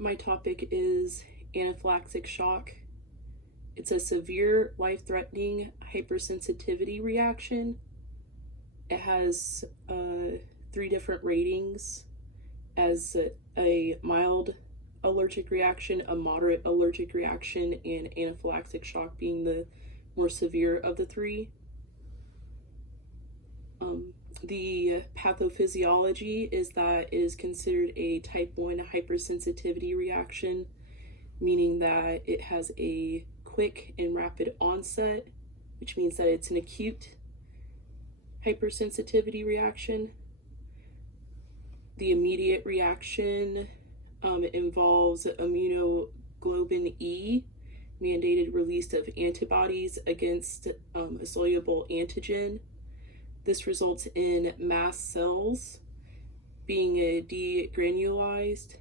My topic is anaphylactic shock. It's a severe, life-threatening hypersensitivity reaction. It has 3 different ratings as a mild allergic reaction, a moderate allergic reaction, and anaphylactic shock being the more severe of the 3. The pathophysiology is that it is considered a type 1 hypersensitivity reaction, meaning that it has a quick and rapid onset, which means that it's an acute hypersensitivity reaction. The immediate reaction involves immunoglobulin E, mandated release of antibodies against a soluble antigen. This results in mast cells being degranulized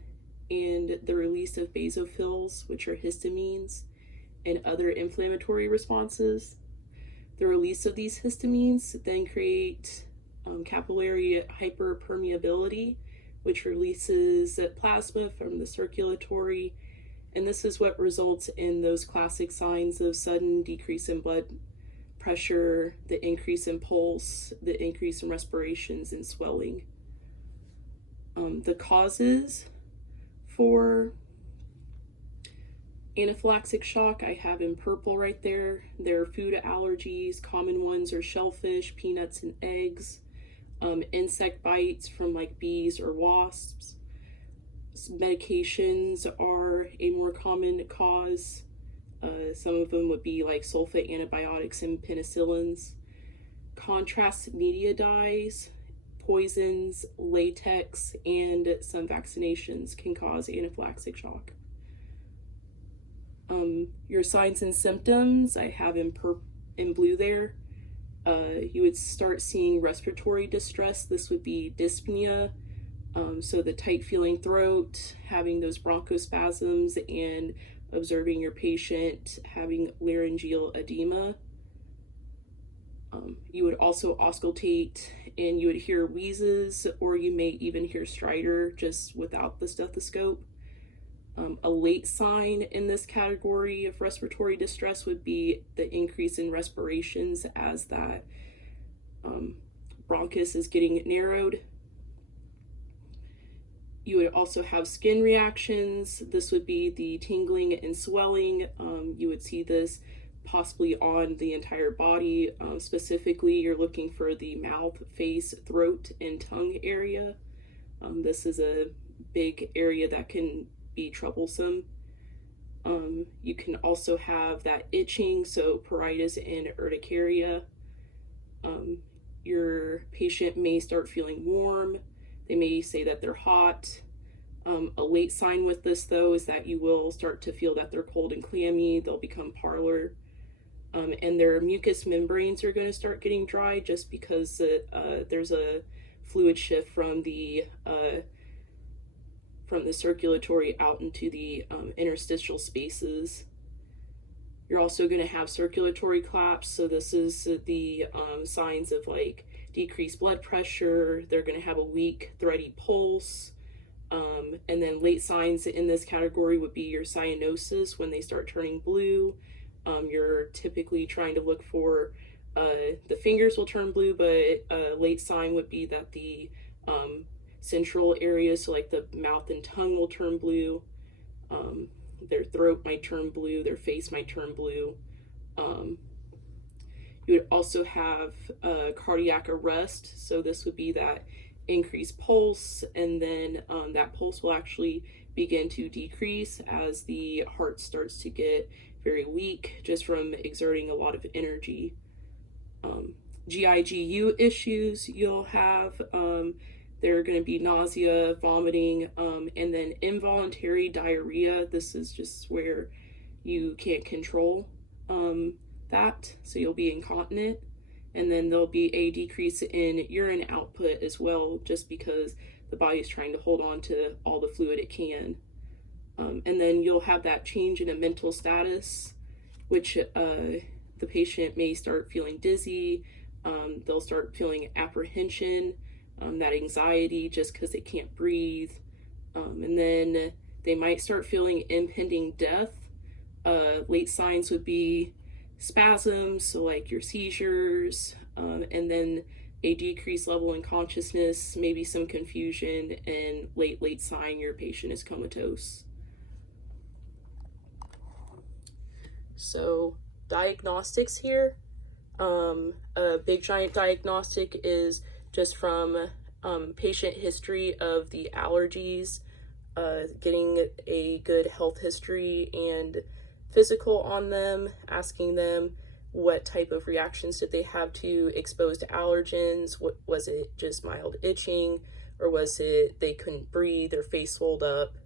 and the release of basophils, which are histamines, and other inflammatory responses. The release of these histamines then create capillary hyperpermeability, which releases plasma from the circulatory, and this is what results in those classic signs of sudden decrease in blood pressure, the increase in pulse, the increase in respirations, and swelling. The causes for anaphylactic shock I have in purple right there. There are food allergies. Common ones are shellfish, peanuts, and eggs. Insect bites from like bees or wasps. Medications are a more common cause. Some of them would be like sulfate antibiotics and penicillins. Contrast media dyes, poisons, latex, and some vaccinations can cause anaphylactic shock. Your signs and symptoms I have in blue there. You would start seeing respiratory distress. This would be dyspnea, so the tight feeling throat, having those bronchospasms, and observing your patient having laryngeal edema. You would also auscultate and you would hear wheezes, or you may even hear stridor just without the stethoscope. A late sign in this category of respiratory distress would be the increase in respirations as that bronchus is getting narrowed. You would also have skin reactions. This would be the tingling and swelling. You would see this possibly on the entire body. Specifically, you're looking for the mouth, face, throat, and tongue area. This is a big area that can be troublesome. You can also have that itching, so pruritus and urticaria. Your patient may start feeling warm. They may say that they're hot. A late sign with this, though, is that you will start to feel that they're cold and clammy. They'll become parlor. And their mucous membranes are going to start getting dry just because there's a fluid shift from the circulatory out into the interstitial spaces. You're also going to have circulatory collapse. So this is the signs of like decreased blood pressure. They're going to have a weak, thready pulse. And then late signs in this category would be your cyanosis when they start turning blue. You're typically trying to look for the fingers will turn blue, but a late sign would be that the central areas, so like the mouth and tongue, will turn blue. Their throat might turn blue, their face might turn blue. You would also have cardiac arrest, so this would be that increased pulse, and then that pulse will actually begin to decrease as the heart starts to get very weak just from exerting a lot of energy. GIGU issues you'll have. There are going to be nausea, vomiting, and then involuntary diarrhea. This is just where you can't control that, so you'll be incontinent. And then there'll be a decrease in urine output as well, just because the body's trying to hold on to all the fluid it can. And then you'll have that change in a mental status, which the patient may start feeling dizzy. They'll start feeling apprehension, that anxiety just because they can't breathe. And then They might start feeling impending death. Late signs would be spasms, so like your seizures, and then a decreased level in consciousness, maybe some confusion, and late sign your patient is comatose. So diagnostics here. A big giant diagnostic is just from patient history of the allergies, getting a good health history and physical on them, asking them what type of reactions did they have to exposed allergens. What was it, just mild itching, or was it they couldn't breathe, their face swelled up,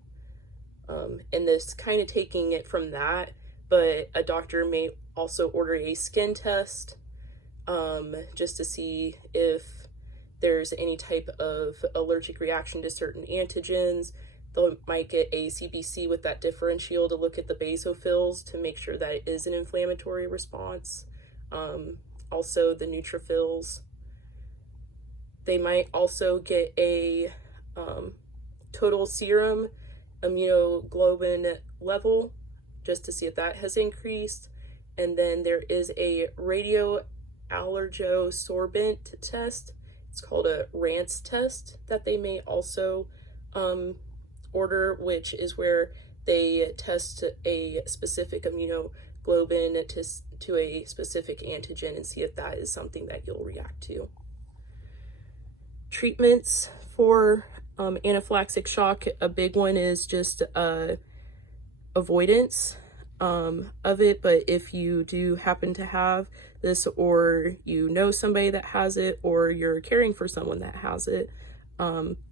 and this kind of taking it from that. But a doctor may also order a skin test, just to see if there's any type of allergic reaction to certain antigens. They might get a CBC with that differential to look at the basophils to make sure that it is an inflammatory response. Also the neutrophils. They might also get a total serum immunoglobulin level just to see if that has increased. And then there is a radioallergosorbent test. It's called a RANCE test that they may also order, which is where they test a specific immunoglobulin to a specific antigen and see if that is something that you'll react to. Treatments for anaphylactic shock, a big one is just avoidance of it. But if you do happen to have this, or you know somebody that has it, or you're caring for someone that has it,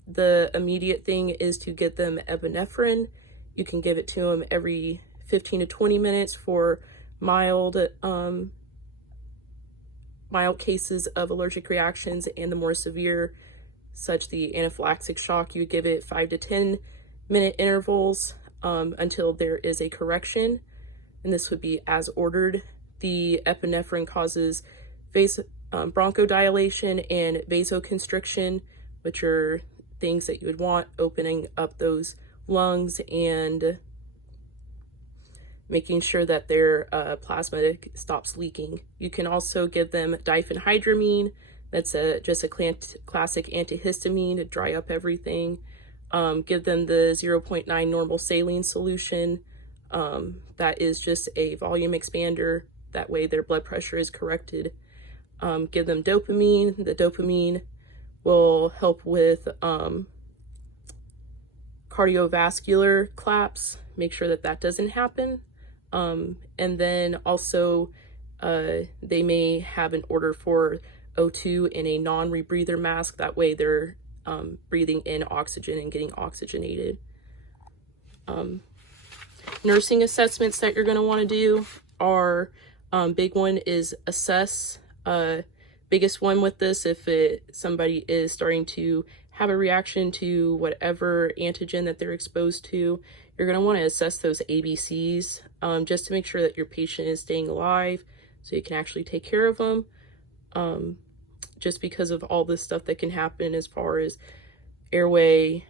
the immediate thing is to get them epinephrine. You can give it to them every 15 to 20 minutes for mild cases of allergic reactions, and the more severe, such the anaphylactic shock, you give it 5 to 10 minute intervals until there is a correction, and this would be as ordered. The epinephrine causes bronchodilation and vasoconstriction, which are things that you would want, opening up those lungs and making sure that their plasma stops leaking. You can also give them diphenhydramine. That's just a classic antihistamine to dry up everything. Give them the 0.9 normal saline solution. That is just a volume expander. That way their blood pressure is corrected. Give them dopamine. The dopamine will help with cardiovascular collapse. Make sure that that doesn't happen. And then also they may have an order for O2 in a non-rebreather mask. That way they're breathing in oxygen and getting oxygenated. Nursing assessments that you're going to want to do are, big one is assess. Biggest one with this, if somebody is starting to have a reaction to whatever antigen that they're exposed to, you're going to want to assess those ABCs, just to make sure that your patient is staying alive so you can actually take care of them. Just because of all this stuff that can happen as far as airway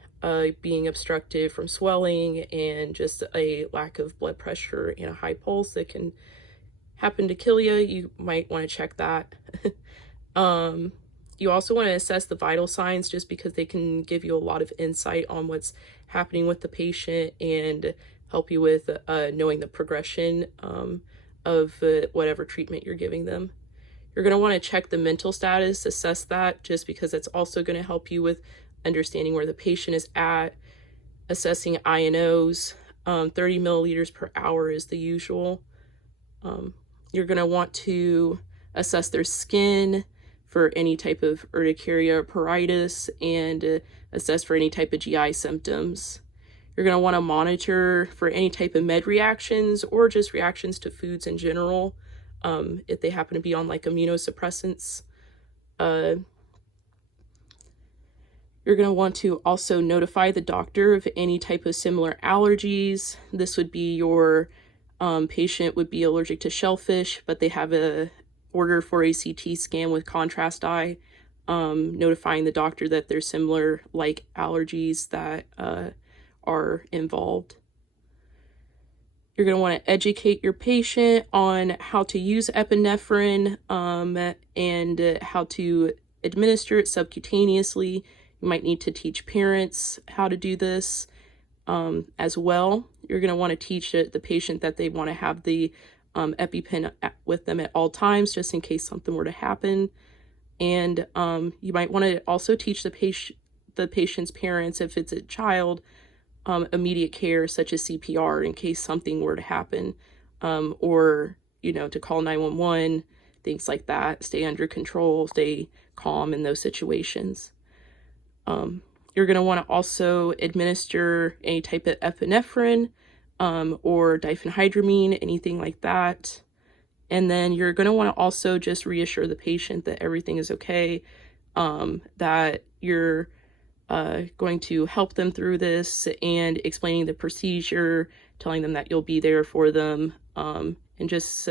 being obstructed from swelling, and just a lack of blood pressure and a high pulse that can happen to kill you. You might want to check that. You also want to assess the vital signs, just because they can give you a lot of insight on what's happening with the patient and help you with knowing the progression of whatever treatment you're giving them. You're going to want to check the mental status, assess that, just because that's also going to help you with understanding where the patient is at, assessing INOs. 30 milliliters per hour is the usual. You're going to want to assess their skin for any type of urticaria or pruritus, and assess for any type of GI symptoms. You're going to want to monitor for any type of med reactions, or just reactions to foods in general, if they happen to be on like immunosuppressants. You're going to want to also notify the doctor of any type of similar allergies. This would be your patient would be allergic to shellfish, but they have a order for a CT scan with contrast dye, notifying the doctor that there's similar like allergies that are involved. You're going to want to educate your patient on how to use epinephrine and how to administer it subcutaneously. You might need to teach parents how to do this as well. You're going to want to teach the patient that they want to have the EpiPen with them at all times, just in case something were to happen. And you might want to also teach the patient's parents, if it's a child, immediate care such as CPR in case something were to happen, or, you know, to call 911, things like that. Stay under control, stay calm in those situations. You're going to want to also administer any type of epinephrine or diphenhydramine, anything like that. And then you're going to want to also just reassure the patient that everything is okay, that you're going to help them through this, and explaining the procedure, telling them that you'll be there for them, and just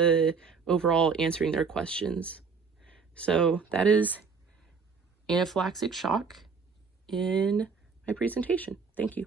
overall answering their questions. So that is anaphylactic shock in my presentation. Thank you.